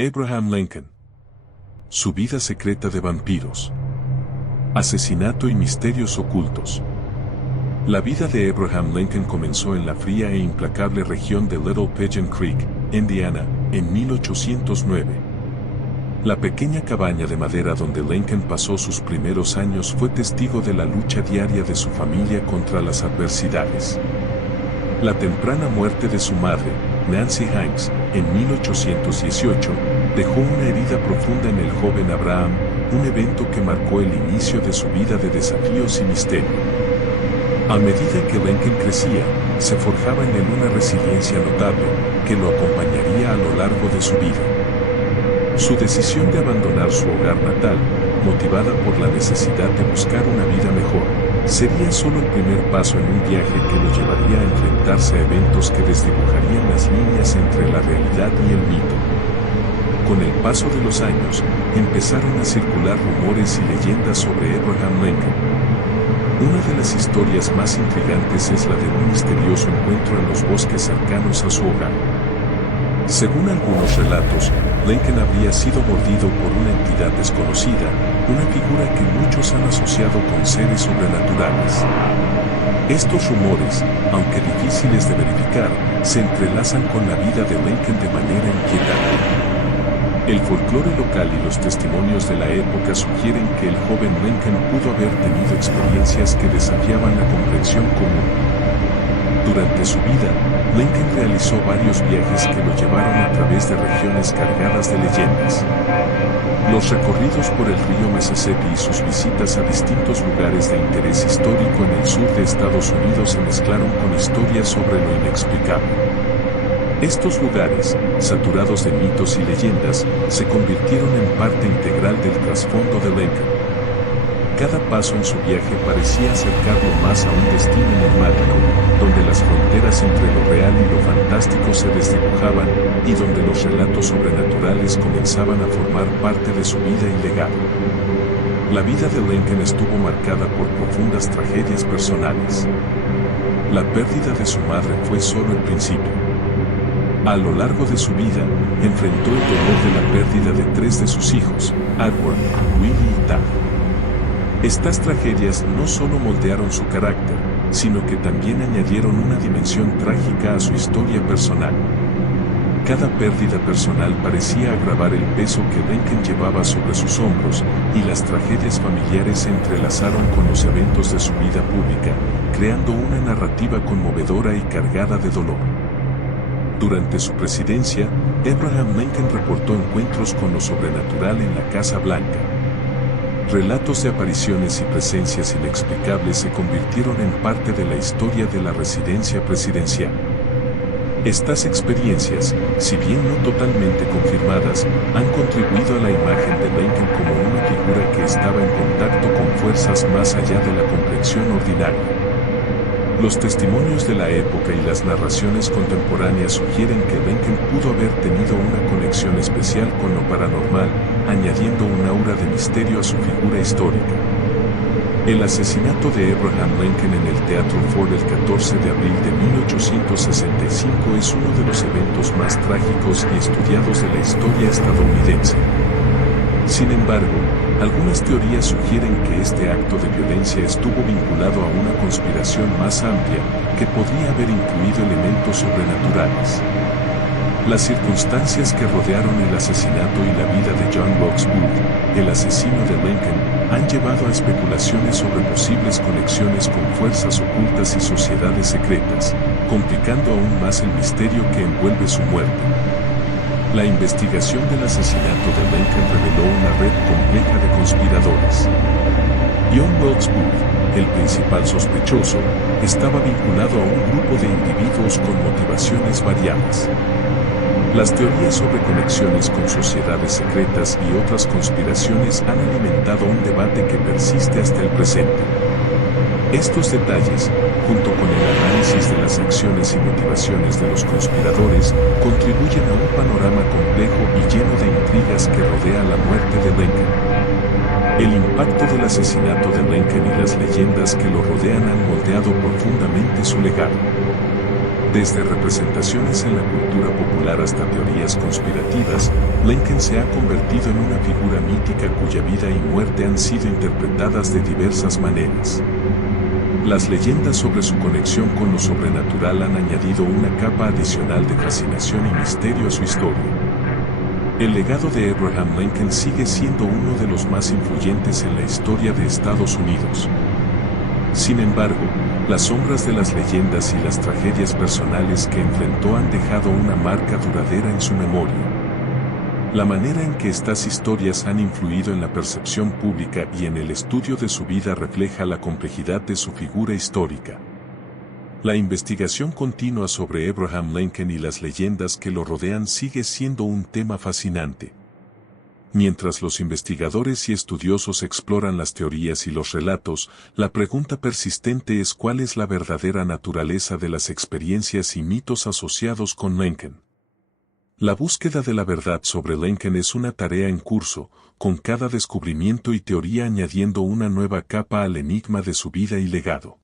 Abraham Lincoln. Su vida secreta de vampiros. Asesinato y misterios ocultos. La vida de Abraham Lincoln comenzó en la fría e implacable región de Little Pigeon Creek, Indiana, en 1809. La pequeña cabaña de madera donde Lincoln pasó sus primeros años fue testigo de la lucha diaria de su familia contra las adversidades. La temprana muerte de su madre, Nancy Hanks, en 1818, dejó una herida profunda en el joven Abraham, un evento que marcó el inicio de su vida de desafíos y misterio. A medida que Lincoln crecía, se forjaba en él una resiliencia notable, que lo acompañaría a lo largo de su vida. Su decisión de abandonar su hogar natal, motivada por la necesidad de buscar una vida mejor, sería solo el primer paso en un viaje que lo llevaría a enfrentarse a eventos que desdibujarían las líneas entre la realidad y el mito. Con el paso de los años, empezaron a circular rumores y leyendas sobre Abraham Lincoln. Una de las historias más intrigantes es la de un misterioso encuentro en los bosques cercanos a su hogar. Según algunos relatos, Lincoln habría sido mordido por una entidad desconocida, una figura que muchos han asociado con seres sobrenaturales. Estos rumores, aunque difíciles de verificar, se entrelazan con la vida de Lincoln de manera inquietante. El folclore local y los testimonios de la época sugieren que el joven Lincoln pudo haber tenido experiencias que desafiaban la comprensión común. Durante su vida, Lincoln realizó varios viajes que lo llevaron a través de regiones cargadas de leyendas. Los recorridos por el río Mississippi y sus visitas a distintos lugares de interés histórico en el sur de Estados Unidos se mezclaron con historias sobre lo inexplicable. Estos lugares, saturados de mitos y leyendas, se convirtieron en parte integral del trasfondo de Lincoln. Cada paso en su viaje parecía acercarlo más a un destino enigmático, donde las fronteras entre lo real y lo fantástico se desdibujaban, y donde los relatos sobrenaturales comenzaban a formar parte de su vida y legado. La vida de Lincoln estuvo marcada por profundas tragedias personales. La pérdida de su madre fue solo el principio. A lo largo de su vida, enfrentó el dolor de la pérdida de 3 de sus hijos, Edward, Willie y Tad. Estas tragedias no solo moldearon su carácter, sino que también añadieron una dimensión trágica a su historia personal. Cada pérdida personal parecía agravar el peso que Lincoln llevaba sobre sus hombros, y las tragedias familiares se entrelazaron con los eventos de su vida pública, creando una narrativa conmovedora y cargada de dolor. Durante su presidencia, Abraham Lincoln reportó encuentros con lo sobrenatural en la Casa Blanca. Relatos de apariciones y presencias inexplicables se convirtieron en parte de la historia de la residencia presidencial. Estas experiencias, si bien no totalmente confirmadas, han contribuido a la imagen de Lincoln como una figura que estaba en contacto con fuerzas más allá de la comprensión ordinaria. Los testimonios de la época y las narraciones contemporáneas sugieren que Lincoln pudo haber tenido una conexión especial con lo paranormal, añadiendo un aura de misterio a su figura histórica. El asesinato de Abraham Lincoln en el Teatro Ford el 14 de abril de 1865 es uno de los eventos más trágicos y estudiados de la historia estadounidense. Sin embargo, algunas teorías sugieren que este acto de violencia estuvo vinculado a una conspiración más amplia, que podría haber incluido elementos sobrenaturales. Las circunstancias que rodearon el asesinato y la vida de John Wilkes Booth, el asesino de Lincoln, han llevado a especulaciones sobre posibles conexiones con fuerzas ocultas y sociedades secretas, complicando aún más el misterio que envuelve su muerte. La investigación del asesinato de Lincoln reveló una red compleja de conspiradores. John Wilkes Booth, el principal sospechoso, estaba vinculado a un grupo de individuos con motivaciones variadas. Las teorías sobre conexiones con sociedades secretas y otras conspiraciones han alimentado un debate que persiste hasta el presente. Estos detalles, junto con el análisis de las acciones y motivaciones de los conspiradores, contribuyen a un panorama complejo y lleno de intrigas que rodea la muerte de Lincoln. El impacto del asesinato de Lincoln y las leyendas que lo rodean han moldeado profundamente su legado. Desde representaciones en la cultura popular hasta teorías conspirativas, Lincoln se ha convertido en una figura mítica cuya vida y muerte han sido interpretadas de diversas maneras. Las leyendas sobre su conexión con lo sobrenatural han añadido una capa adicional de fascinación y misterio a su historia. El legado de Abraham Lincoln sigue siendo uno de los más influyentes en la historia de Estados Unidos. Sin embargo, las sombras de las leyendas y las tragedias personales que enfrentó han dejado una marca duradera en su memoria. La manera en que estas historias han influido en la percepción pública y en el estudio de su vida refleja la complejidad de su figura histórica. La investigación continua sobre Abraham Lincoln y las leyendas que lo rodean sigue siendo un tema fascinante. Mientras los investigadores y estudiosos exploran las teorías y los relatos, la pregunta persistente es cuál es la verdadera naturaleza de las experiencias y mitos asociados con Lincoln. La búsqueda de la verdad sobre Lincoln es una tarea en curso, con cada descubrimiento y teoría añadiendo una nueva capa al enigma de su vida y legado.